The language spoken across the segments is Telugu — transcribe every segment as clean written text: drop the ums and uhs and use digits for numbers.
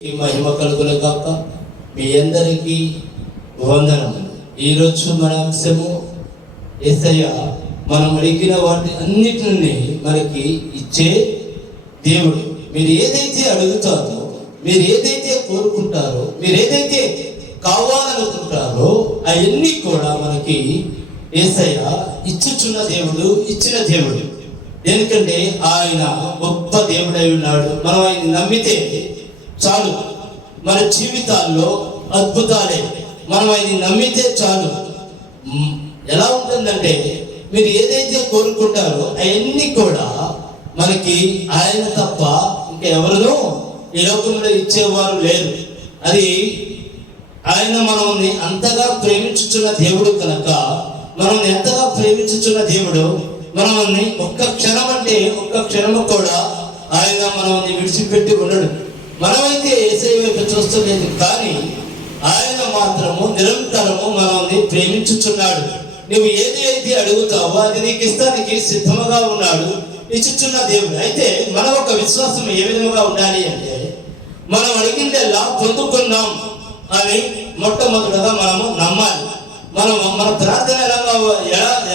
ఈ మహిమ కలుగును గాక. మీ అందరికీ వందనములు. ఈరోజు మన అంశము యేసయ్య మనం అడిగిన వాటి అన్నిటిని మనకి ఇచ్చే దేవుడు. మీరు ఏదైతే అడుగుతారో, మీరు ఏదైతే కోరుకుంటారో, మీరు ఏదైతే కావాలనుకుంటారో అవన్నీ కూడా మనకి యేసయ్య ఇచ్చుచున్న దేవుడు, ఇచ్చిన దేవుడు. ఎందుకంటే ఆయన గొప్ప దేవుడై ఉన్నాడు. మనం ఆయన నమ్మితే చాలు, మన జీవితాల్లో అద్భుతాలే. మనం ఆయన నమ్మితే చాలు. ఎలా ఉంటుందంటే, మీరు ఏదైతే కోరుకుంటారో అవన్నీ కూడా మనకి ఆయన తప్ప ఇంకా ఎవరినో ఈ లోకంలో ఇచ్చేవారు లేరు. అది ఆయన మనల్ని అంతగా ప్రేమించుచున్న దేవుడు కనుక, మనల్ని ఎంతగా ప్రేమించుచున్న దేవుడు మనల్ని ఒక్క క్షణం అంటే ఒక్క క్షణము కూడా ఆయన మనల్ని విడిచిపెట్టి ఉండడు. మనమైతే యేసయ్య వైపు చూస్తలేదు, కానీ ఆయన మాత్రము నిరంతరము మనల్ని ప్రేమించుచున్నాడు. నువ్వు ఏది అయితే అడుగుతావో అది నీకు ఇస్తానికి సిద్ధముగా ఉన్నాడు, ఇచ్చుచున్న దేవుడు. అయితే మన ఒక విశ్వాసం ఏ విధముగా ఉండాలి అంటే, మనం అడిగిందల్లా పొందుకున్నాం అని మొట్టమొదటిగా మనము నమ్మాలి. మన ప్రార్థన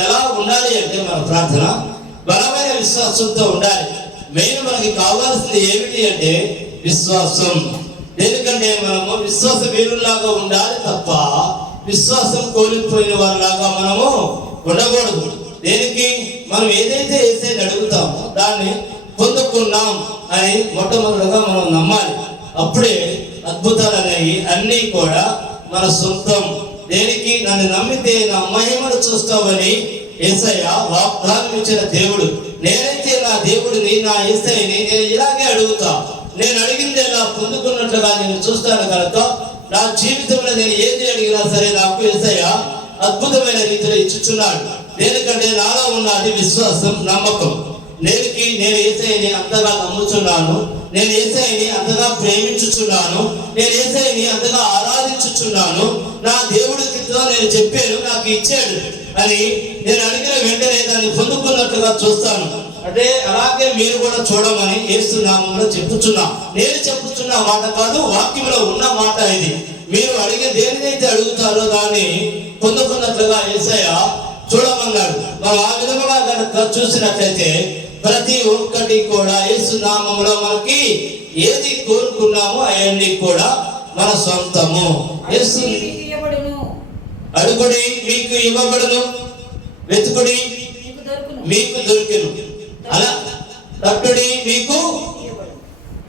ఎలా ఉండాలి అంటే, మన ప్రార్థన బలమైన విశ్వాసంతో ఉండాలి. మెయిన్ మనకి కావాల్సింది ఏమిటి అంటే విశ్వాసం. ఎందుకంటే మనము విశ్వాస వీరుల్లాగా ఉండాలి తప్ప విశ్వాసం కోల్పోయిన వారిలాగా మనము ఉండకూడదు. దేనికి? మనం ఏదైతే యేసయ్యని అడుగుతామో దాన్ని పొందుకున్నాం అని మొట్టమొదటిగా మనం నమ్మాలి. అప్పుడే అద్భుతాలు అనేవి అన్నీ కూడా మన సొంతం. దేనికి? నన్ను నమ్మితే నా మహిమను చూస్తావని యేసయ్య వాగ్దానం ఇచ్చిన దేవుడు. నేనైతే నా దేవుడిని, నా యేసయ్యని నేను ఇలాగే అడుగుతా. నేను అడిగింది ఎలా పొందుకున్నట్లుగా నేను చూస్తాను కనుక నా జీవితంలో నేను ఏది అడిగినా సరే నాకు యేసయ్య అద్భుతమైన రీతిలో ఇచ్చుచున్నాడు. దేనికంటే నాలో ఉన్నది విశ్వాసం, నమ్మకం. నేను యేసయ్యని అంతగా నమ్ముచున్నాను, నేను యేసయ్యని అంతగా ప్రేమించుచున్నాను, నేను యేసయ్యని అంతగా ఆరాధించుచున్నాను. నా దేవుడికి నేను చెప్పాను, నాకు ఇచ్చాడు అని నేను అడిగిన వెంటనే దాన్ని పొందుకున్నట్లుగా చూస్తాను. అంటే అలాగే మీరు కూడా చూడమని యేసు నామములో చెప్పుచున్నా. నేను చెప్పుచున్న మాట కాదు, వాక్యంలో ఉన్న మాట ఇది. మీరు అడిగే దేనినైతే అడుగుతారో దాన్ని పొందుకున్నట్లుగా యేసయ్య చూడమన్నాడు. మనం ఆ విధముగా కనుక చూసినట్లయితే ప్రతి ఒక్కటి కూడా యేసు నామములో మనకి ఏది కోరుకున్నామో అవన్నీ కూడా మన సొంతము. యేసు అడుగుడి మీకు ఇవ్వబడును, వెతుకుడి మీకు దొరికెను, అలా తట్టుడి మీకు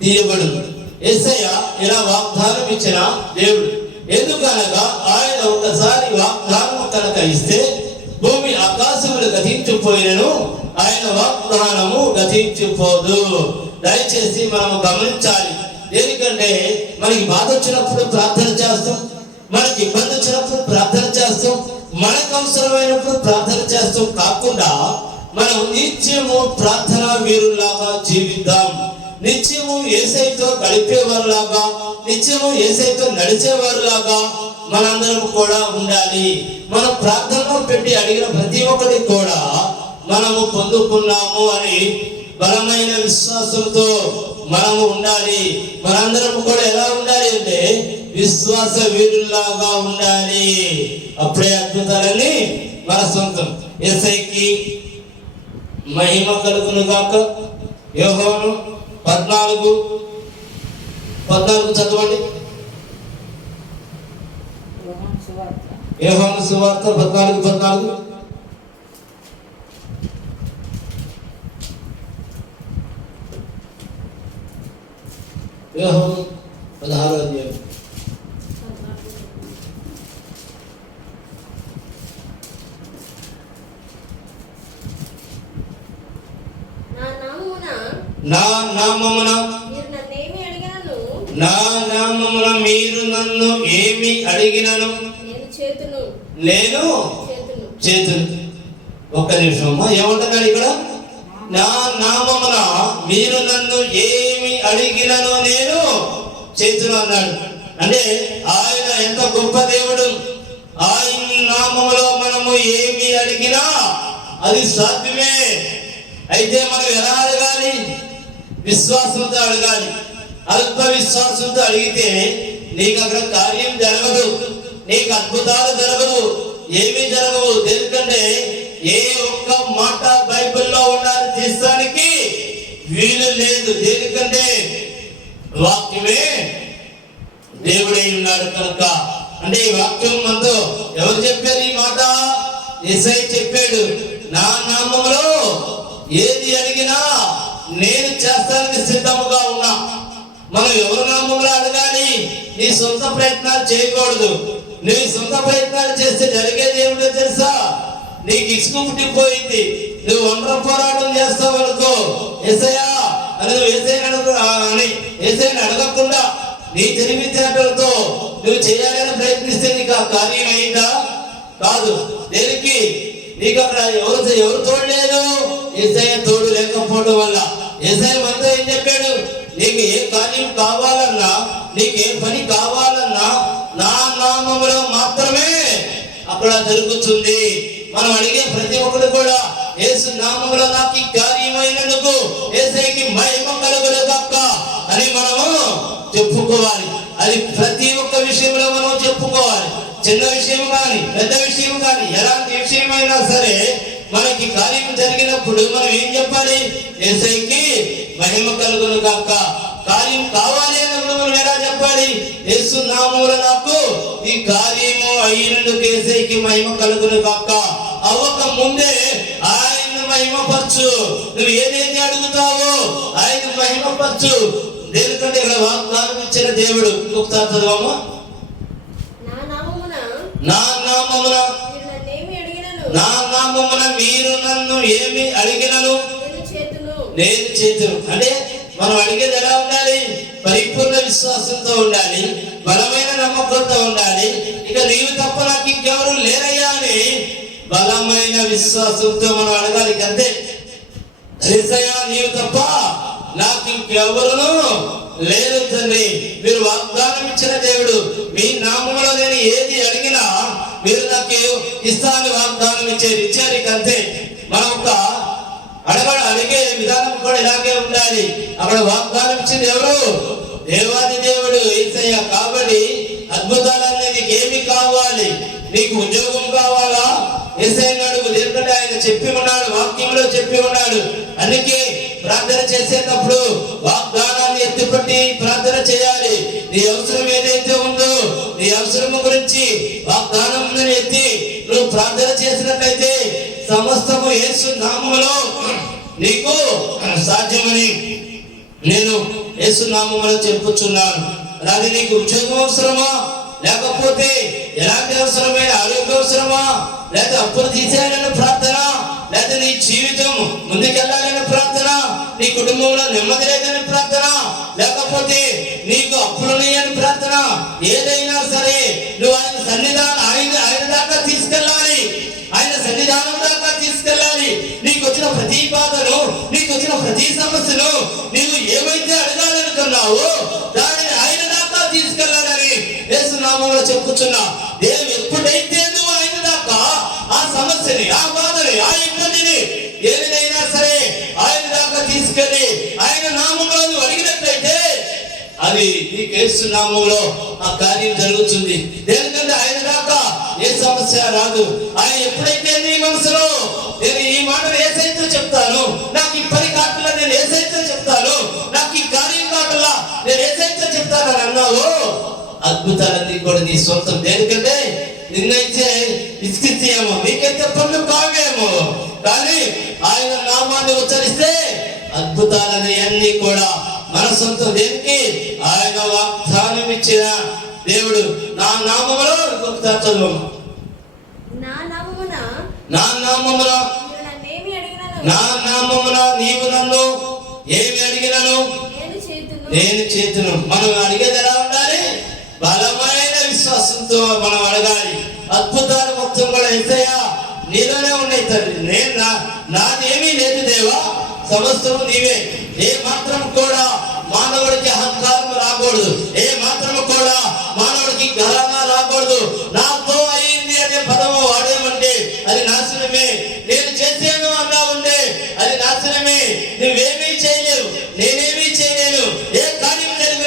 తీయబడును. యేసయ్య ఇలా వాగ్దానం ఇచ్చిన దేవుడు. ఎందుకనగా ఆయన ఒకసారి వాగ్దానం కనుక ఇస్తే భూమి ఆకాశములు గతించిపోయినను ఆయన వాగ్దానము గతించిపోదు. దయచేసి మనము గమనించాలి. ఎందుకంటే మనకి బాధ వచ్చినప్పుడు ప్రార్థన చేస్తాం, మనకి ఇబ్బంది వచ్చినప్పుడు ప్రార్థన చేస్తాం, మనకు అవసరమైనప్పుడు ప్రార్థన చేస్తాం. కాకుండా మనం నిత్యము ప్రార్థనా వీరుల్లాగా జీవిద్దాం. నిత్యము యేసయ్యతో గడిపేవారులాగా, నిత్యము యేసయ్యతో నడిచేవారులాగా మనందరం కూడా ఉండాలి. మనం ప్రార్థనలో పెట్టి అడిగిన ప్రతి ఒక్కటి కూడా మనము పొందుకున్నాము అని బలమైన విశ్వాసంతో మనము ఉండాలి. మనందరం కూడా ఎలా ఉండాలి అంటే విశ్వాస వీరుల్లాగా ఉండాలి. అప్పుడే అద్భుతాలని మన సొంతం. యేసయ్యకి మహిమ కలుగును గాక. యోహాను 14 చదవండి. యోహాను సువార్త 14. యోహాను 16వ అధ్యాయం. నా నామమున మీరు నన్ను ఏమి అడిగినను నేను చేతును. ఒక్క నిమిషం అమ్మా, ఏమంటున్నాడు ఇక్కడ? నా నామమున మీరు నన్ను ఏమి అడిగినను నేను చేతును అన్నాడు. అంటే ఆయన ఎంత గొప్ప దేవుడు. ఆయన నామములో మనము ఏమి అడిగినా అది సాధ్యమే. అయితే మనం ఎలా అడగాలి? విశ్వాసంతో అడగాలి. అల్ప విశ్వాసంతో అడిగితే నీకు అక్కడ కార్యం జరగదు, నీకు అద్భుతాలు జరగదు, ఏమీ జరగవు. ఎందుకంటే ఏ ఒక్క మాట బైబిల్లో ఉన్నది తీస్తానికి వీలు లేదు. దేనికంటే వాక్యమే దేవుడై ఉన్నాడు కనుక. అంటే ఈ వాక్యం మనతో ఎవరు చెప్పారు ఈ మాట? యేసయ్య చెప్పాడు, నా నామములో ఏది అడిగినా నేను చేస్తానికి సిద్ధముగా ఉన్నా. మనం ఎవరి నామంలో అడగాలి? నీ సొంత ప్రయత్నాలు చేయకూడదు. నీ సొంత ప్రయత్నాలు చేస్తే జరిగేది ఏమిటో తెలుసా? నీకు ఇసుక పుట్టిపోయింది, నువ్వు ఒంటరి పోరాటం చేస్తావు అనుకో, యేసయ్యా అని యేసయ్యని అడగకుండా నీ తెలివితేటలతో నువ్వు చేయాలని ప్రయత్నిస్తే నీకు ఆ కార్యం అయిందా? కాదు. దేనికి? నీకు అక్కడ ఎవరు తోడు లేదు, యేసయ్య తోడు లేకపోవడం వల్ల. యేసయ్య మనతో ఏం చెప్పాడు? నీకు ఏ కార్యం కావాలన్నా, నీకు ఏ పని కావాలన్నా నా నామములో మాత్రమే అక్కడ జరుగుతుంది. మనం అడిగే ప్రతి ఒక్కరు కూడా యేసు నామములో నాకు ఈ కార్యమైనందుకు యేసయ్యకి మహిమ కలుగుగాక అని మనము చెప్పుకోవాలి. అది ప్రతి ఒక్క విషయంలో మనం చెప్పుకోవాలి. చిన్న విషయం కానీ పెద్ద విషయం కానీ ఎలాంటి విషయమైనా సరే మనకి కార్యం జరిగినప్పుడు మనం ఏం చెప్పాలి? యేసయ్యకి మహిమ కలుగును గాక. కార్యం కావాలి అన్నప్పుడు మనం ఎలా చెప్పాలి? యేసు నామములో నాకు ఈ కార్యము అయినందుకు యేసయ్యకి మహిమ కలుగును గాక. అవ్వక ముందే ఆయన మహిమపరచు. నువ్వు ఏదైతే అడుగుతావో ఆయన మహిమపరచు. దేనికంటే ఇక్కడ వాగ్దానం ఇచ్చిన దేవుడు. ఒకసారి చదవమ్మా. నా నామమున మీరు నన్ను ఏమి అడిగినను నేను చేతును. అంటే మనం అడిగేది ఎలా ఉండాలి? పరిపూర్ణ విశ్వాసంతో ఉండాలి, బలమైన నమ్మకంతో ఉండాలి. ఇక నీవు తప్ప నాకు ఇంకెవరు లేరయ్యా అని బలమైన విశ్వాసంతో మనం అడగాలి. అంతే. యేసయ్యా నీవు తప్ప నాకు ఇంకెవరును లేరు తండ్రి. మీరు వాగ్దానం ఇచ్చిన దేవుడు. మీ నామములో నేను ఏది అడిగినా మీరు నాకు ఇస్తాను వాగ్దానం ఇచ్చారు. అంతే. మనం ఒక అడిగే విధానం కూడా ఇలాగే ఉండాలి. అక్కడ వాగ్దానం ఇచ్చింది ఎవరు? దేవాది దేవుడు యేసయ్య. కాబట్టి అద్భుతాలన్నీ నీకు ఏమి కావాలి? నీకు ఉద్యోగం కావాలా? యేసయ్యను అడుగు. ఎందుకంటే ఆయన చెప్పి ఉన్నాడు, వాక్యంలో చెప్పి ఉన్నాడు. అందుకే ప్రార్థన చేసేటప్పుడు వాగ్దానాన్ని ఎత్తిపట్టి ప్రార్థన చేయాలి. నీ అవసరం ఏదైతే ఉందో నీ అవసరం గురించి వాగ్దానం ఎత్తి నువ్వు ప్రార్థన చేసినట్లయితే సమస్తము యేసు నామములో నీకు సాధ్యమని నేను యేసు నామములో చెప్పుచున్నాను. అది నీకు ఉద్యోగం అవసరమా, లేకపోతే ఎలాంటి అవసరమైన ఆరోగ్య అవసరమా, లేదా అప్పులు తీసేయాలని ప్రార్థన, లేదా నీ జీవితం ముందుకెళ్ళాలని ప్రార్థన, నీ కుటుంబంలో నెమ్మది లేదని ప్రార్థన, లేకపోతే నీకు అప్పులున్నాయని ప్రార్థన, ఏదైనా సరే నువ్వు ఆయన సన్నిధానం ఆయన దాకా తీసుకెళ్ళాలి. ఆయన సన్నిధానం దాకా తీసుకెళ్ళాలి. నీకు వచ్చిన ప్రతి బాధను, నీకు వచ్చిన ప్రతి సమస్యను నీవు ఏమైతే అడగాలనుకున్నావో దానిని ఆయన దాకా తీసుకెళ్ళాలని యేసు నామములో చెప్పుచున్నా. దేవుడు ఎప్పుడైతే నువ్వు ఆయన దాకా ఆ సమస్యని, ఆ బాధని, ఆ ఇబ్బందిని ఏదైనా సరే ఆయన దాకా తీసుకెళ్ళి ఆయన నామములో నువ్వు అడిగినట్లయితే అది నీకు యేసు నామములో ఆ కార్యం జరుగుతుంది. ఎందుకంటే ఆయన దాకా ఏ సమస్య రాదు. ఆయన ఎప్పుడైతే నీ మనసులో నేను ఈ మాటలు యేసయ్యతో చెప్తాను, నాకు ఈ పని కాకుండా నేను యేసయ్యతో చెప్తాను, నాకు ఈ కార్యం కాకుండా నేను యేసయ్యతో చెప్తానని అన్నావు, అద్భుతాలన్నీ కూడా నీ సొంతం. ఎందుకంటే నిన్నైతే ఇసుకిస్తేమో, నీకైతే పనులు కావేమో, కానీ ఆయన నామాన్ని ఉచ్చరిస్తే అద్భుతాలని అన్ని కూడా మన సొంతం. దేనికి? ఆయన వాగ్దానం ఇచ్చిన దేవుడు. నా నామములో ఒకసారి చదువు. నా నామమున నీవు నన్ను ఏమి అడిగినను నేను చేతును. మనం అడిగేది ఎలా ఉండాలి? బలమైన విశ్వాసంతో మనం అడగాలి. అద్భుతాలు మొత్తం కూడా యేసయ్యా నీలోనే ఉన్నాయి తండ్రి. నాదేమీ లేదు దేవా, సమస్తము నీవే. ఏ మాత్రం కూడా మానవుడికి అహంకారం రాకూడదు, ఏ మాత్రం కూడా మానవుడికి గర్వం రాకూడదు. నాతో అయింది అనే పదము వాడేమంటే అది నాశనమే. నేను చేసేను అన్నా ఉంటే అది నాశనమే. నువ్వేమీ చేయలేవు, నేనేమీ చేయలేను. ఏ కార్యం జరిగిన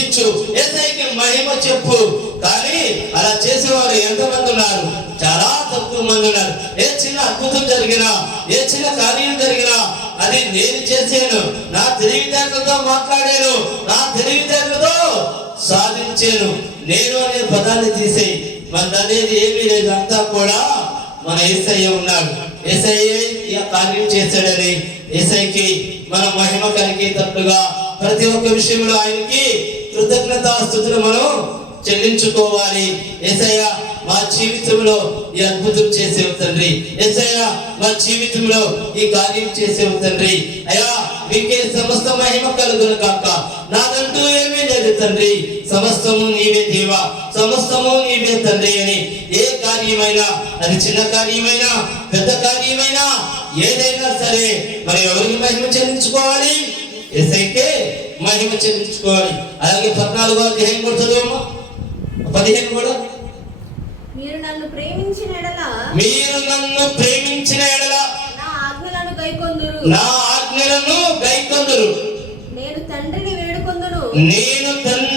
స్తుతించు, యేసయ్యకి మహిమ చెప్పు. కానీ అలా చేసేవారు ఎంతమంది ఉన్నారు? చాలా తక్కువ మంది ఉన్నారు. ఏ చిన్న అద్భుతం జరిగినా, ఏ చిన్న కార్యం జరిగినా అది నేను చేశాను, నా తెలివితేటలతో మాట్లాడాను, నా తెలివితేటలతో సాధించాను, నేను అనే పదాన్ని తీసేయి. మన అనేది ఏమీ లేదు, అంతా కూడా మన యేసయ్య ఉన్నాడు. యేసయ్య ఈ కార్యం చేశాడని యేసయ్యకి మన మహిమ కలిగేటట్లుగా ప్రతి ఒక్క విషయంలో ఆయనకి కృతజ్ఞతాస్తుతులు మనం చెల్లించుకోవాలి. యేసయ్య మా జీవితంలో ఈ అద్భుతం చేసేవు తండ్రి, యేసయ్య మా జీవితంలో ఈ కార్యం చేసేవు తండ్రి. అయ్యా మీకే సమస్త మహిమ కలుగును కాక. నాదంటూ ఏమీ లేదు తండ్రి, సమస్తము నీవే దేవా, సమస్తము నీవే తండ్రి అని ఏ కార్యమైనా, అది చిన్న కార్యమైనా పెద్ద కార్యమైనా ఏదైనా సరే మరి ఎవరికి మహిమ చెల్లించుకోవాలి? యేసయ్యకే మహిమ చెల్లించుకోవాలి. అలాగే 14వ అధ్యాయం కూడా చదువు, 15 కూడా. మీరు నన్ను ప్రేమించిన ఎడల నా ఆజ్ఞలను గైకొందురు. నేను తండ్రిని వేడుకొందును. మీ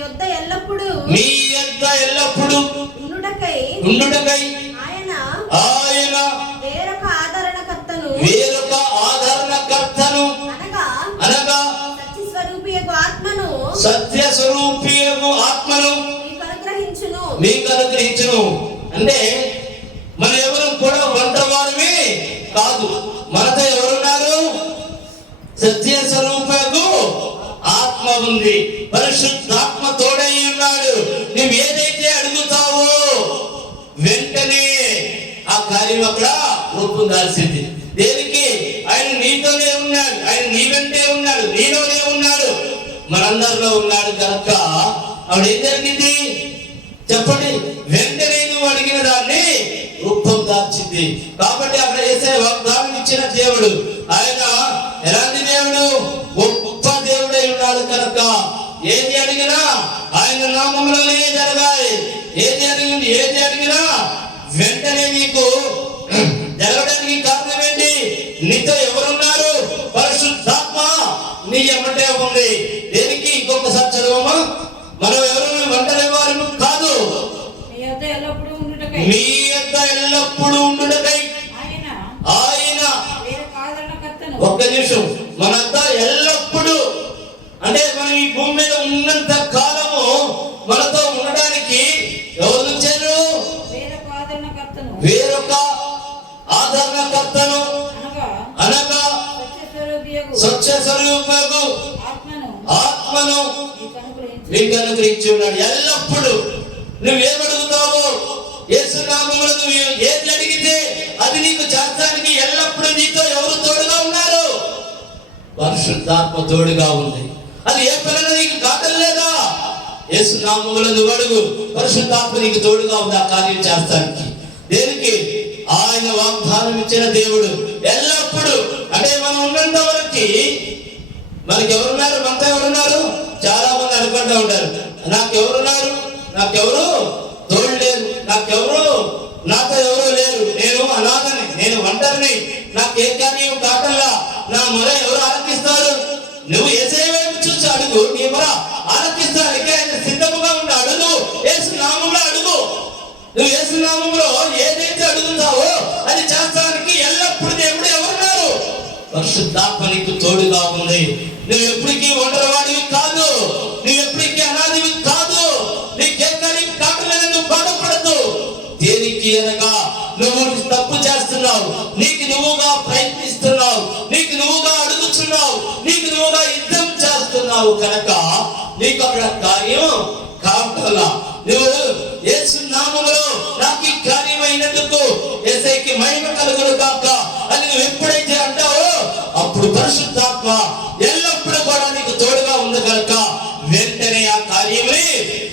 యొద్ద ఎల్లప్పుడూ ఉండుటకై ఆయన వేరొక ఆదరణకర్తను అనగా సత్య స్వరూపియగు ఆత్మను మీకు అనుగ్రహించును. అంటే మన ఎవరు కూడా ఒంటరివారమే కాదు, మనతో ఎవరున్నారు? సత్య స్వరూపకు ఆత్మ ఉంది, పరిశుద్ధాత్మ తోడై ఉన్నాడు. నువ్వు ఏదైతే అడుగుతావో వెంటనే ఆ కార్యం అక్కడ రూపొందాల్సింది. దేనికి? ఆయన నీతోనే ఉన్నాడు, ఆయన నీ వెంటే ఉన్నాడు, నీలోనే ఉన్నాడు, మనందరిలో ఉన్నాడు కనుక ఆవిడ ఏం జరిగింది చెప్పండి? వెంటనే నువ్వు అడిగిన దాన్ని రూపం దాల్చింది. కాబట్టి అక్కడ యేసయ్య వాగ్దానం ఇచ్చిన దేవుడు. ఆయన ఎలాంటి దేవుడు? గొప్ప దేవుడై ఉన్నాడు కనుక ఏది అడిగినా ఆయన నామములోనే జరగాలి. ఏది అడిగినా వెంటనే నీకు జరగడానికి కారణం ఏంటి? నీతో ఎవరున్నారు? పరిశుద్ధాత్మ నీ ఎమ్మటే ఉంది. దేనికి? ఇంకొకసారి చదవమా. మనం ఎవరు ఒంటరి వారు కాదు, మీ యొద్ద ఎల్లప్పుడూ ఉండుటకై ఆయన. ఒక్క నిమిషం, మనంతా ఎల్లప్పుడూ అంటే మనం ఈ భూమి మీద ఉన్నంత కాలము మనతో ఉండడానికి ఎవరు వచ్చారు? వేరొక ఆదరణకర్తను అనగా సత్య స్వరూపకు ఆత్మను మీకు అనుగ్రహించి ఉన్నాడు. ఎల్లప్పుడు నువ్వేమడుగుతావో యేసు నామములో నువ్వు ఏది అడిగితే అది నీకు చేర్చడానికి ఎల్లప్పుడు నీతో ఎవరు తోడుగా ఉన్నారు? పరిశుద్ధాత్మ తోడుగా ఉంది. అది ఏ పిల్లలు నీకు కాకలేదా? యేసు నామములో నువ్వు అడుగు, పరిశుద్ధాత్మ నీకు తోడుగా ఉంది ఆ కార్యం చేస్తానికి. దేనికి? ఆయన వాగ్దానం ఇచ్చిన దేవుడు ఎల్లప్పుడు. అంటే మనం ఉన్నంత వరకు మనకి ఎవరున్నారు? మనతో ఎవరున్నారు? చాలా మంది అనుకుంటూ ఉంటారు, నాకెవరు తోడు లేరు, నాతో ఎవరు లేరు, నేను అనాథని, నేను ఒంటరిని, నాకు ఏ కార్యం కాకల్లా, నా మొర ఎవరు ఆలకిస్తారు? నువ్వు యేసయ్య వైపు చూసి అడుగు, నీ మొర ఆలకిస్తానికి ఆయన సిద్ధముగా ఉన్నాడు. నువ్వు యేసు నామములో అడుగు. నువ్వు యేసు నామములో ఏదైతే అడుగుతావో అది చేస్తానికి ఎల్లప్పుడు దేవుడు ఎవరున్నారు? పరిశుద్ధాత్మ నీకు తోడుగా ఉంది. నువ్వు ఎప్పటికీ ఒంటరివాడివి కాదు, నువ్వు ఎప్పటికీ అనాథివి కాదు. నీకే కార్యం కాకలేదని నువ్వు బాధపడద్దు. దేనికి అనగా నువ్వు తప్పు చేస్తున్నావు, నీకు నువ్వుగా ప్రయత్నిస్తున్నావు, నీకు నువ్వుగా అడుగుతున్నావు, నీకు నువ్వుగా యుద్ధం చేస్తున్నావు కనుక నీకు అక్కడ కార్యం కావట్లా. నువ్వు యేసు నామములో నాకు ఈ కార్యం అయినందుకు యేసయ్యకి మహిమ కలుగును కాక అని నువ్వు ఎప్పుడైతే అంటావో అప్పుడు పరిశుద్ధాత్మ ఎల్లప్పుడూ కూడా నీకు తోడుగా ఉంది కనుక వెంటనే ఆ కార్యమే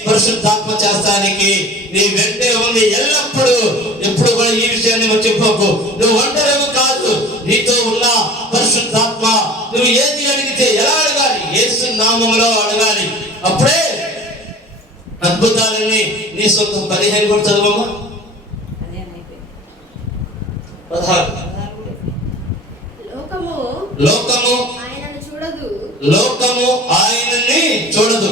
పరిశుద్ధాత్మ చేస్తానికి నీ వెంటే ఉంది ఎల్లప్పుడు. ఎప్పుడు కూడా ఈ విషయాన్ని మర్చిపోకు. నువ్వు ఒంటరివి కాదు, నీతో ఉన్న పరిశుద్ధాత్మ. నువ్వు ఏది అడిగితే ఎలా అడగాలి? యేసు నామములో అడగాలి. అప్పుడే అద్భుతాలన్నీ నీ సొంతం. 15 కూడా చదవమ్మా. 16. లోకము ఆయనను లోకము ఆయనని చూడదు,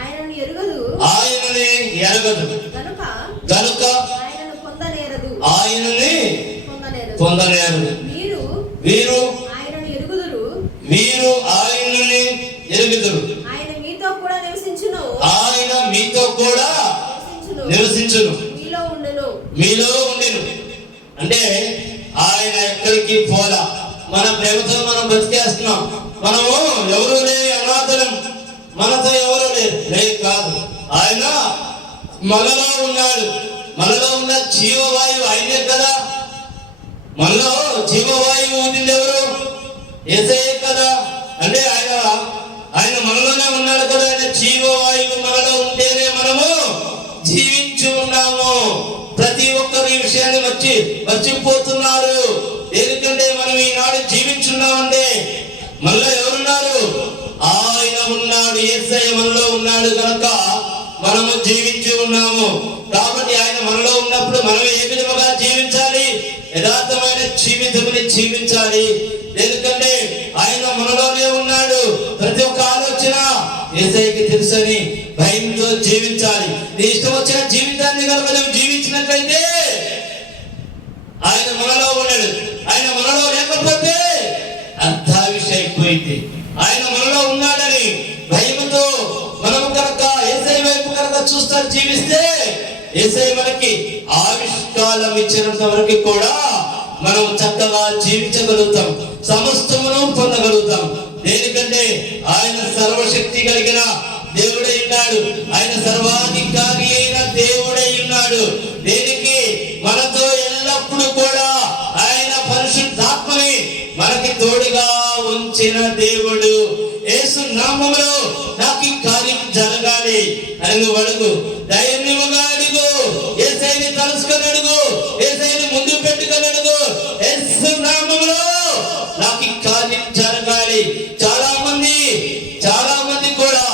ఆయనను ఎరుగదు, ఆయనని ఎరగదు, కనుక కనుక ఆయనను పొందనేరదు, ఆయనని పొందనేరదు. పొందలేరు. మీరు వీరు ఆయనను ఎరుగుదురు, వీరు ఆయనని ఎరుగుదురు, ఆయన మీతో కూడా నివసించును, ఆయన మీతో కూడా నివసించును, మీలో ఉండును. మీలో ఉండెను. అంటే ఆయన ఎక్కడికి పోలా. మన ప్రేమతో మనం బతికేస్తున్నాం. మనము ఎవరు లేని అనాథలం, మనతో ఎవరు లేదు కాదు. ఆయన మనలో ఉన్నాడు. మనలో ఉన్న జీవవాయువు ఆయనే కదా. మనలో జీవవాయువు ఉంది ఎవరు? యేసయ్యే కదా. అంటే ఆయన మనలోనే ఉన్నాడు కదా. ఆయన జీవవాయువు మనలో ఉంటేనే మనము జీవించి ఉన్నాము. ప్రతి ఒక్కరు ఈ విషయాన్ని మర్చిపోతున్నారు. ఎందుకంటే మనం ఈనాడు జీవించున్నామంటే మనలో ఎవరున్నారు? ఆయన ఉన్నాడు. యేసయ్య మనలో ఉన్నాడు కనుక మనము జీవించి ఉన్నాము. కాబట్టి ఆయన మనలో ఉన్నప్పుడు మనం ఏ విధముగా జీవించాలి? యథార్థమైన జీవితముని జీవించాలి. ఎందుకంటే ఆయన మనలోనే ఉన్నాడు. ప్రతి ఒక్క ఆలోచన యేసయ్యకి తెలుసని భయంతో జీవించాలి. నీ ఇష్టం వచ్చిన జీవితాన్ని కనుక నువ్వు జీవించినట్లయితే ఆయన మనలో ఉన్నాడు. ఆయన మనలో లేకపోతే అర్థావిషయమైపోయింది. ఆయన మనలో ఉన్నాడని భయముతో మనము కనుక యేసయ్య వైపు కనుక చూస్తూ జీవిస్తే యేసయ్య మనకి ఆవిష్కారం ఇచ్చినంత వరకు కూడా మనం చక్కగా జీవించగలుగుతాం, సమస్తమును పొందగలుగుతాం. దేనికంటే ఆయన సర్వశక్తి కలిగిన దేవుడై ఉన్నాడు. ఆయన సర్వాధికారి అయిన దేవుడై ఉన్నాడు. దేనికి? మనతో ఎల్లప్పుడూ కూడా ఆయన పరిశుద్ధాత్మని మనకి తోడుగా ఉంచిన దేవుడు. యేసు నామములో నాకు ఈ కార్యం జరగాలి అని నువ్వు అడుగు. ధైర్యముగా అడుగు. యేసయ్యని తలుసుకొని అడుగు. యేసయ్యని ముందు పెట్టుకొని అడుగు. యేసు నామములో నాకు ఈ కార్యం జరగాలి. చాలా మంది కూడా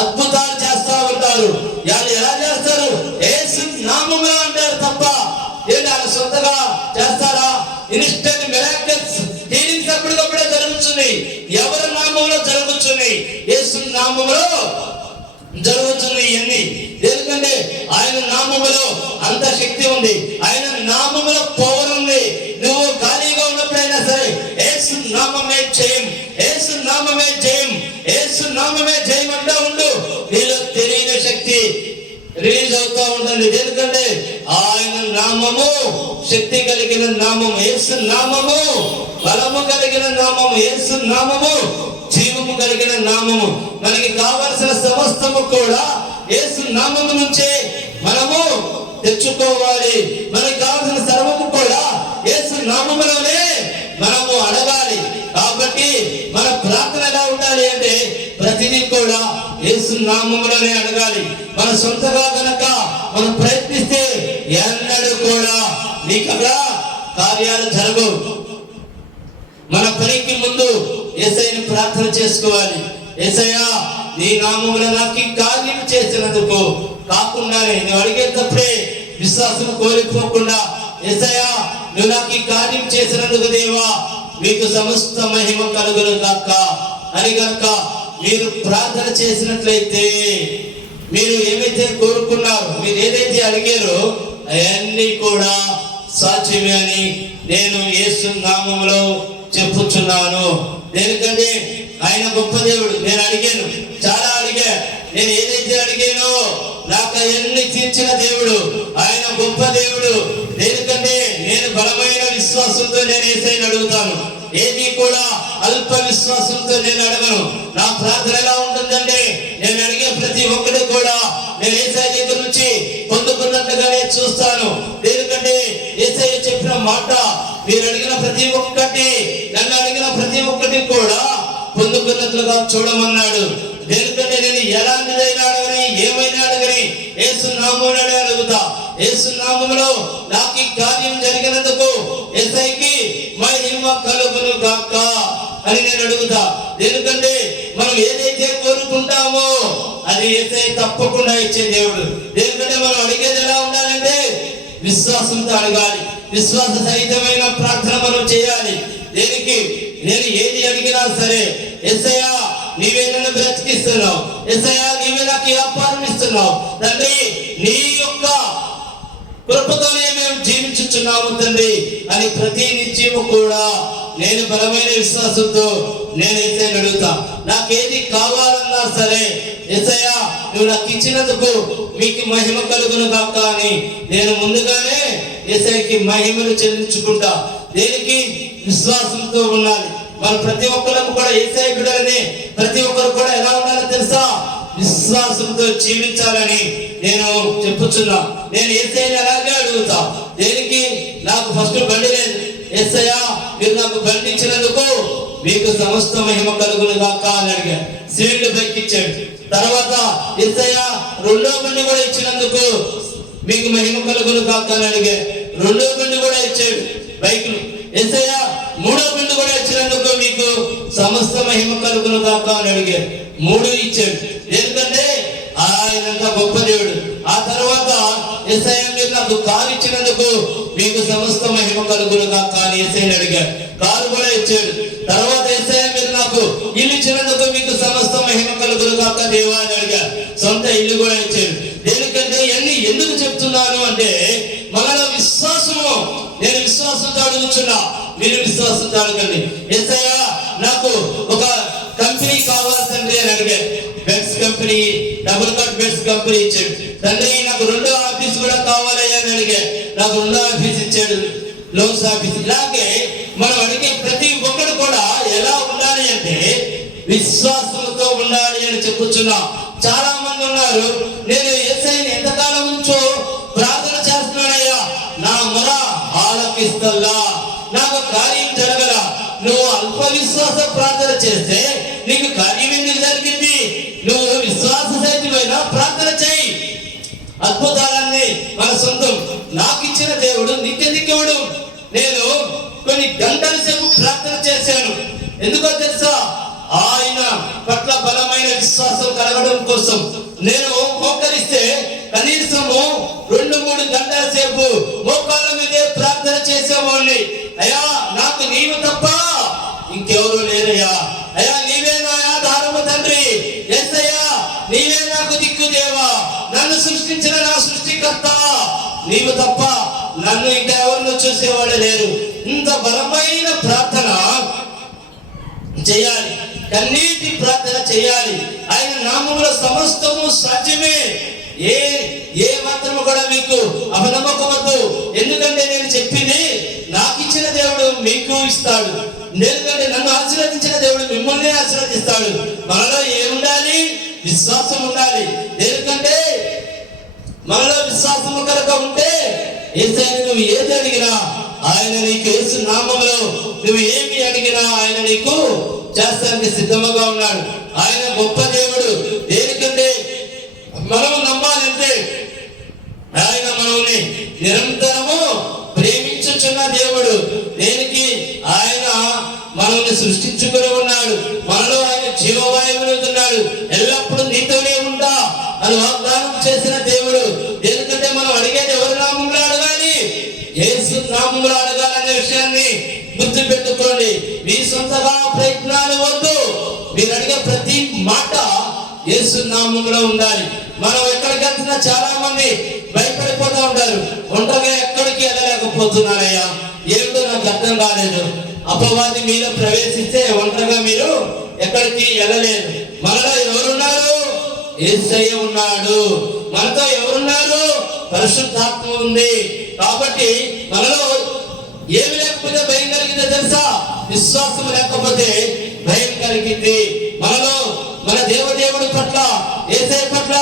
అద్భుతాలు చేస్తా ఉంటారు. వాళ్ళు ఎలా చేస్తారు? యేసు నామములో అంటారు తప్ప ఏంటి వాళ్ళు సొంతగా చేస్తారా? ఇన్స్టెంట్ మిరాకిల్స్, హీలింగ్స్ అప్పటికప్పుడే జరుగుతుంది. ఎవరి నామంలో జరుగుతుంది? యేసు నామములో జరుగుతుంది ఇవన్నీ. ఎందుకంటే ఆయన నామములో అంత శక్తి ఉంది. ఆయన నామములో పవర్ ఉంది. నువ్వు ఖాళీగా ఉన్నప్పుడైనా సరే యేసు నామమే జయం, యేసు నామమే జయం, యేసు నామమే జయం అంటూ ఉండు. నీలో తెలియని శక్తి రిలీజ్ అవుతూ ఉంటుంది. ఎందుకంటే ఆయన నామము శక్తి కలిగిన నామము. యేసు నామము బలము కలిగిన నామము. యేసు నామము జీవము కలిగిన నామము. మనకి కావలసిన సమస్తము కూడా యేసు నామము నుంచే మనము తెచ్చుకోవాలి. మనకి కావలసిన సర్వము కూడా యేసు నామములోనే మనము అడగాలి. కాబట్టి మన ప్రార్థన ఎలా ఉండాలి అంటే ప్రతిదీ కూడా యేసు నామములోనే అడగాలి. మన సొంతగా గనక మనం ప్రయత్నిస్తే ఎన్నడూ కూడా నీకు కార్యాలు జరగవు. మన పనికి ముందు యేసయ్యని ప్రార్థన చేసుకోవాలి. యేసయ్యా, నీ నామములో నాకు ఈ కార్యం చేసినందుకు కాకుండానే నువ్వు అడిగేటప్పుడే విశ్వాసం కోల్పోకుండా, యేసయ్యా నువ్వు నాకు ఈ కార్యం చేసినందుకు దేవా మీకు సమస్త మహిమ కలుగును గాక అని గనుక మీరు ప్రార్థన చేసినట్లయితే, మీరు ఏమైతే కోరుకున్నారో, మీరు ఏదైతే అడిగారో అవన్నీ కూడా సాధ్యమే అని నేను యేసు నామములో చెప్పుచున్నాను. ఎందుకంటే ఆయన గొప్ప దేవుడు. నేను అడిగాను, చాలా అడిగా. నేను ఏదైతే అడిగానో నాకు అవన్నీ తీర్చిన దేవుడు. ఆయన గొప్ప దేవుడు. ఎందుకంటే నేను బలమైన విశ్వాసంతో నేను యేసయ్యని అడుగుతాను. ఏది కూడా అల్ప విశ్వాసంతో నేను అడగను. నా ప్రార్థన ఎలా ఉంటుందంటే నేను అడిగే ప్రతి ఒక్కటి కూడా నేను యేసయ్య దగ్గర నుంచి పొందుకున్నట్లుగానే చూస్తాను. ఎందుకంటే యేసయ్య చెప్పిన మాట, మీరు అడిగిన ప్రతి ఒక్కటి, నన్ను అడిగిన ప్రతి ఒక్కటి కూడా పొందుకున్నట్లుగా చూడమన్నాడు. ఎందుకంటే నేను ఎలాంటిదైనా అడగని, ఏమైనా అడగని యేసు నామములోనే అడుగుతా. యేసు నామములో నాకు ఈ కార్యం జరిగినందుకు యేసయ్యకి మహిమ కలుగును గాక అని నేను అడుగుతా. ఎందుకంటే మనం ఏదైతే కోరుకుంటామో అది యేసయ్య తప్పకుండా ఇచ్చే దేవుడు. ఎందుకంటే మనం అడిగేది ఎలా ఉండాలంటే విశ్వాసంతో అడగాలి. విశ్వాస సహితమైన ప్రార్థన మనం చేయాలి. దేనికి? నేను ఏది అడిగినా సరే యేసయ్యా నీవే నన్ను బ్రతికిస్తున్నావు, యేసయ్యా నీవే నాకు వ్యాపారం ఇస్తున్నావు తండ్రి, నీ యొక్క కృపతోనే మేము జీవించుచున్నాము తండ్రి అని ప్రతి నిత్యము కూడా నేను బలమైన విశ్వాసంతో నేను యేసయ్యను అడుగుతా. నాకేది కావాలన్నా సరే యేసయ్యా నువ్వు నాకు ఇచ్చినందుకు మీకు మహిమ కలుగును గాక అని నేను ముందుగానే యేసయ్యకి మహిమను చెల్లించుకుంటా. దేనికి? విశ్వాసంతో ఉండాలి. మన ప్రతి ఒక్కరు కూడా యేసయ్య బిడ్డలని ప్రతి ఒక్కరు కూడా ఎలా ఉండాలో తెలుసా? విశ్వాసంతో జీవించాలని నేను చెప్పుచున్నా. నేను యేసయ్యని అలాగే అడుగుతా. దేనికి? నాకు ఫస్ట్ బండి లేదు, యేసయ్యా మీరు నాకు బండి ఇచ్చినందుకు మీకు సమస్త మహిమ కలుగును గాక అని అడిగాడు. సీల్డ్ బైక్ ఇచ్చాడు. తర్వాత యేసయ్యా రెండో బండి కూడా ఇచ్చినందుకు మీకు మహిమ కలుగును గాక అని అడిగాడు. రెండో బండి కూడా ఇచ్చాడు బైక్లు. యేసయ్యా మూడో బండి కూడా ఇచ్చినందుకు మీకు సమస్త మహిమ కలుగును గాక అని అడిగాడు. మూడు ఇచ్చాడు. ఎందుకంటే ఆయనంత గొప్ప దేవుడు. ఆ తర్వాత యేసయ్యా మీరు నాకు కారు ఇచ్చినందుకు మీకు సమస్త మహిమ కలుగును గాక అని యేసయ్యని అడిగాడు. కారు కూడా ఇచ్చాడు. తర్వాత యేసయ్యా మీరు నాకు ఇల్లు ఇచ్చినందుకు మీకు సమస్త మహిమ కలుగును గాక దేవా అని అడిగాడు. సొంత ఇల్లు కూడా ఇచ్చాడు. దేనికంటే ఇవన్నీ ఎందుకు చెప్తున్నాను అంటే మనలో విశ్వాసము. నేను విశ్వాసంతో అడుగుతున్నా, మీరు విశ్వాసంతో అడగండి. యేసయ్యా నాకు ఒక కంపెనీ కావాలి తండ్రి అని అడిగాడు. Beds company, double cut beds company ఇచ్చాడు. తండ్రి నాకు రెండో ఆఫీస్ కూడా కావాలయ్యా అని అడిగాడు. నాకు రెండో ఆఫీస్ ఇచ్చాడు, లోన్స్ ఆఫీస్. ఇలాగే మనం అడిగే ప్రతి ఒక్కరు కూడా ఎలా ఉండాలి అంటే విశ్వాసంతో ఉండాలి అని చెప్పుచున్నా. చాలా మంది ఉన్నారు, నేను యేసయ్యని ఎంతకాలం నుంచో ప్రార్థన చేస్తున్నానయ్యా, నా మొర ఆలకిస్తల్లా, నాకు కార్యం జరగల. నువ్వు అల్ప విశ్వాస ప్రార్థన చేస్తే నీకు కార్యం ఎందుకు జరిగింది? నువ్వు విశ్వాస సహితమైన ప్రార్థన చేయి. అద్భుతాలన్నీ మన సొంతం. నాకు ఇచ్చిన దేవుడు నిత్యుడు. నేను కొన్ని గంటల సేపు ప్రార్థన చేశాను. ఎందుకో తెలుసా? ఆయన పట్ల బలమైన విశ్వాసం కలగడం కోసం. నేను మోకరిస్తే కనీసము 2-3 గంటల సేపు మోకాళ్ళ మీదే ప్రార్థన చేసేవాడిని. అయ్యా నాకు నీవు తప్ప ఇంకెవరు లేరయ్యా, అయ్యా నీవే నా ఆధారము తండ్రి, యేసయ్యా నీవే నాకు దిక్కు దేవా, నన్ను సృష్టించిన నా సృష్టికర్త, నీవు తప్ప నన్ను ఇంకా ఎవరిని చూసేవాడే లేరు. ఇంత బలమైన ప్రార్థన చేయాలి, కన్నీటి ప్రార్థన చేయాలి. ఆయన నామములో సమస్తము సాధ్యమే. ఏ మాత్రము కూడా మీకు అపనమ్మకవద్దు. ఎందుకంటే నేను చెప్పింది నాకు ఇచ్చిన దేవుడు మీకు ఇస్తాడు. ఎందుకంటే నన్ను ఆశీర్వదించిన దేవుడు మిమ్మల్ని ఆశీర్వదిస్తాడు. మనలో ఏముండాలి? విశ్వాసం ఉండాలి. ఎందుకంటే మనలో విశ్వాసము కనుక ఉంటే యేసయ్యని నువ్వు ఏది అడిగినా ఆయన నీకు యేసు నామములో నువ్వు ఏమి అడిగినా ఆయన నీకు చేస్తానికి సిద్ధముగా ఉన్నాడు. ఆయన గొప్ప దేవుడు. దేనికంటే మనము నమ్మాలంటే ఆయన మనల్ని నిరంతరము ప్రేమించుచున్న దేవుడు. దేనికి? ఆయన మనల్ని సృష్టించుకుని ఉన్నాడు. మనలో ఆయన జీవవాయువులు ఉన్నాడు. ఎల్లప్పుడూ నీతోనే ఉంటా అని వాగ్దానం చేసిన దేవుడు. ఎందుకంటే మనం అడిగేది ఎవరి నామంలో అడగాలి? యేసు నామంలో అడగాలనే విషయాన్ని గుర్తు పెట్టుకోండి. మీ సొంతగా ప్రయత్నాలు వద్దు. మీరు అడిగే ప్రతి మాట యేసు నామంలో ఉండాలి. మనం ఎక్కడికి వెళ్తున్నా చాలా మంది భయపడిపోతూ ఉంటారు. ఒంటరిగా ఎక్కడికి వెళ్ళలేకపోతున్నారయ్యా, ఏమిటో నాకు అర్థం కాలేదు. అపవాది మీలో ప్రవేశిస్తే ఒంటరిగా మీరు ఎక్కడికి వెళ్ళలేదు. మనలో ఎవరున్నారు? యేసయ్య ఉన్నాడు. మనతో ఎవరున్నారు? పరిశుద్ధాత్మ ఉంది. కాబట్టి మనలో ఏమి లేకపోతే భయం కలిగిందో తెలుసా? విశ్వాసం లేకపోతే భయం కలిగింది. మనలో మన దేవదేవుడి పట్ల, యేసయ్య పట్ల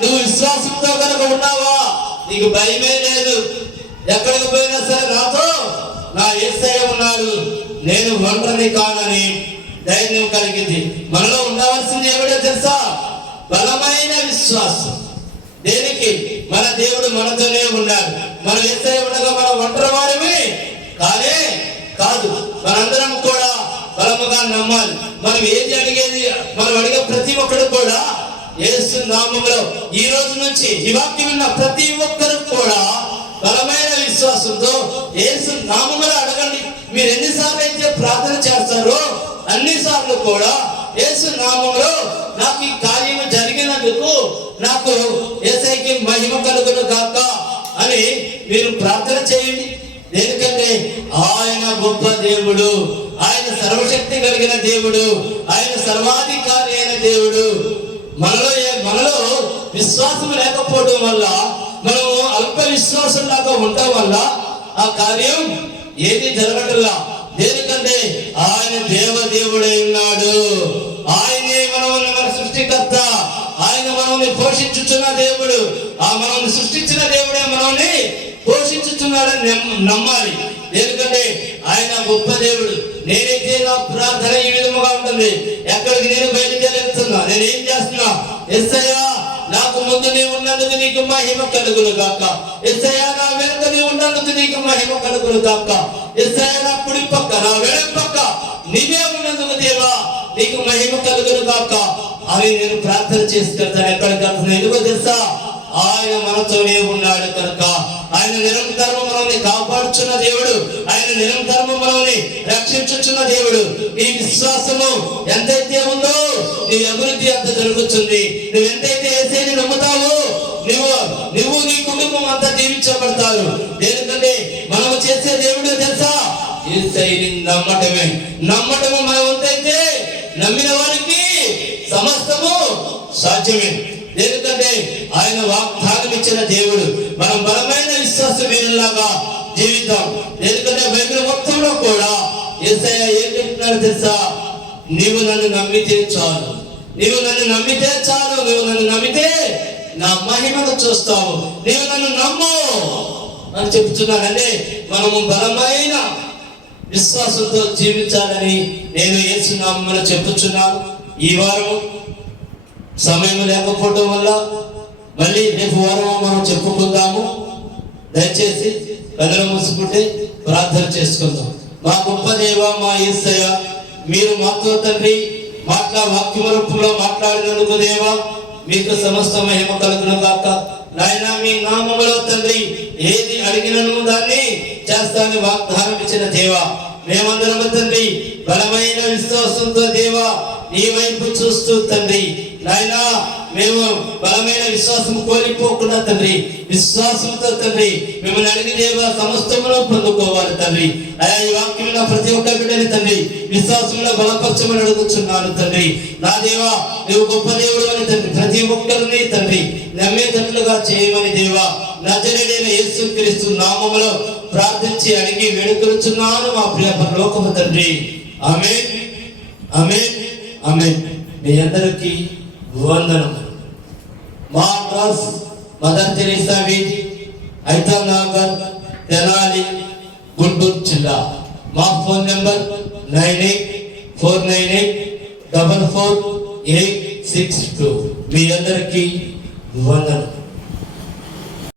నువ్వు విశ్వాసంతో కనుక ఉన్నావా నీకు భయమే లేదు. ఎక్కడికి పోయినా సరే నాతో నా యేసయ్య ఉన్నాడు, నేను ఒంటరిని కానని ధైర్యం కలిగింది. మనలో ఉండవలసింది ఏమిటో తెలుసా? బలమైన విశ్వాసం. దేనికి? మన దేవుడు మనతోనే ఉన్నాడు. మనం యేసయ్య ఉండగా మనం ఒంటరి వారివి కాదు. మనందరం కూడా బలముగా నమ్మాలి. మనం ఏది అడిగేది, మనం అడిగే ప్రతి ఒక్కరు కూడా యేసు నామములో ఈ రోజు నుంచి ఈ వాక్యం విన్న ప్రతి ఒక్కరు కూడా బలమైన విశ్వాసంతో యేసు నామములో అడగండి. మీరు ఎన్నిసార్లు అయితే ప్రార్థన చేస్తారో అన్నిసార్లు కూడా యేసు నామములో నాకు ఈ కార్యము జరిగినందుకు నాకు యేసయ్యకి మహిమ కలుగును గాక అని మీరు ప్రార్థన చేయండి. ఎందుకంటే ఆయన గొప్ప దేవుడు, ఆయన సర్వశక్తి కలిగిన దేవుడు, ఆయన సర్వాధికారి అయిన దేవుడు. మనలో విశ్వాసం లేకపోవడం వల్ల, మనము అల్ప విశ్వాసం లాగా ఉండటం వల్ల ఆ కార్యం ఏది జరగటంలా. ఎందుకంటే ఆయన దేవదేవుడై ఉన్నాడు. ఆయనే మన సృష్టికర్త, ఆయన మనల్ని పోషించుచున్న దేవుడు. ఆ మనల్ని సృష్టించిన దేవుడే మనల్ని పోషించుచున్నాడని నమ్మాలి. ఎందుకంటే ఆయన గొప్ప దేవుడు. నేనైతే నా ప్రార్థన ఈ విధముగా ఉంటుంది. ఎక్కడికి నేను బయలుదేరుతున్నా, నేను ఏం చేస్తున్నా? యేసయ్యా నాకు ముందు నీ ఉన్నందుకు నీకు మహిమ కలుగును గాక. యేసయ్యా నా వెనుక నీ ఉన్నందుకు నీకు మహిమ కలుగును గాక. యేసయ్యా నా కుడి పక్క, నా వెనక పక్క నీవే ఉన్నందుకు దేవా నీకు మహిమ కలుగును గాక అని నేను ప్రార్థన చేసుకెళ్తాను. ఎక్కడికి వెళ్తాను? ఎందుకో తెలుసా? ఆయన మనతోనే ఉన్నాడు కనుక. ఆయన నిరంతరము మనల్ని కాపాడుచున్న దేవుడు, ఆయన నిరంతరము మనల్ని రక్షించుచున్న దేవుడు. ఈ విశ్వాసము ఎంతైతే ఉందో నీ అభివృద్ధి అంత జరుగుతుంది. నువ్వు ఎంతైతే యేసయ్యని నమ్ముతావో నువ్వు నీ కుటుంబం అంతా దీవించబడతారు. ఎందుకంటే మనము చేసే దేవుడు తెలుసా? యేసయ్యని నమ్మటము మన వంతైతే నమ్మిన వారికి సమస్తము సాధ్యమే. ఎందుకంటే ఆయన వాగ్దానం ఇచ్చిన దేవుడు. మనం బలమైన విశ్వాస వీరులాగా జీవితం. ఎందుకంటే బైబిల్ మొత్తంలో కూడా యేసయ్య ఏం చెప్తున్నాడు తెలుసా? నీవు నన్ను నమ్మితే చాలు, నీవు నన్ను నమ్మితే చాలు, నువ్వు నన్ను నమ్మితే నా మహిమను చూస్తావు, నీవు నన్ను నమ్ము అని చెప్తున్నానంటే మనము బలమైన విశ్వాసంతో జీవించాలని నేను యేసు నామములో చెప్పుచున్నాను. ఈ వారం సమయం లేకపోవడం వల్ల మళ్ళీ రేపు వారం మనం చెప్పుకుందాము. దయచేసి కళ్ళు మూసుకుంటే ప్రార్థన చేసుకుందాం. మా గొప్ప దేవ, మా యేసయ్య, మీరు మాతో తండ్రి వాక్య రూపంలో మాట్లాడినందుకు దేవా మీకు సమస్త మహిమ కలుగును గాక. నాయనా మీ నామములో తండ్రి ఏది అడిగినను దాన్ని చేస్తానని వాగ్దానం ఇచ్చిన దేవా, మేమందరం తండ్రి బలమైన విశ్వాసంతో దేవా నీ వైపు చూస్తూ తండ్రి నాయనా మేము బలమైన విశ్వాసం కోల్పోకుండా తండ్రి విశ్వాసంతో తండ్రి మిమ్మల్ని అడిగి దేవా సమస్తములో పొందుకోవాలి తండ్రి. అయా ఈ వాక్యంలో ప్రతి ఒక్క బిడ్డని తండ్రి విశ్వాసంలో బలపరచమని అడుగుతున్నాను తండ్రి. నా దేవా నువ్వు గొప్ప దేవుడు అని తండ్రి ప్రతి ఒక్కరిని తండ్రి నమ్మేటట్లుగా చేయమని దేవా నజరేయుడైన యేసుక్రీస్తు నామములో ప్రార్థించి అడిగి వేడుకొనుచున్నాను మా ప్రియ పరలోకపు తండ్రి. ఆమేన్, ఆమేన్, ఆమేన్. మీ అందరికీ వందనం. మా అడ్రస్ మదర్ తెరీసా వీధి, ఐతానగర్, తెనాలి, గుంటూరు జిల్లా. మా ఫోన్ నెంబర్ 9849844862. మీ అందరికీ వందనం.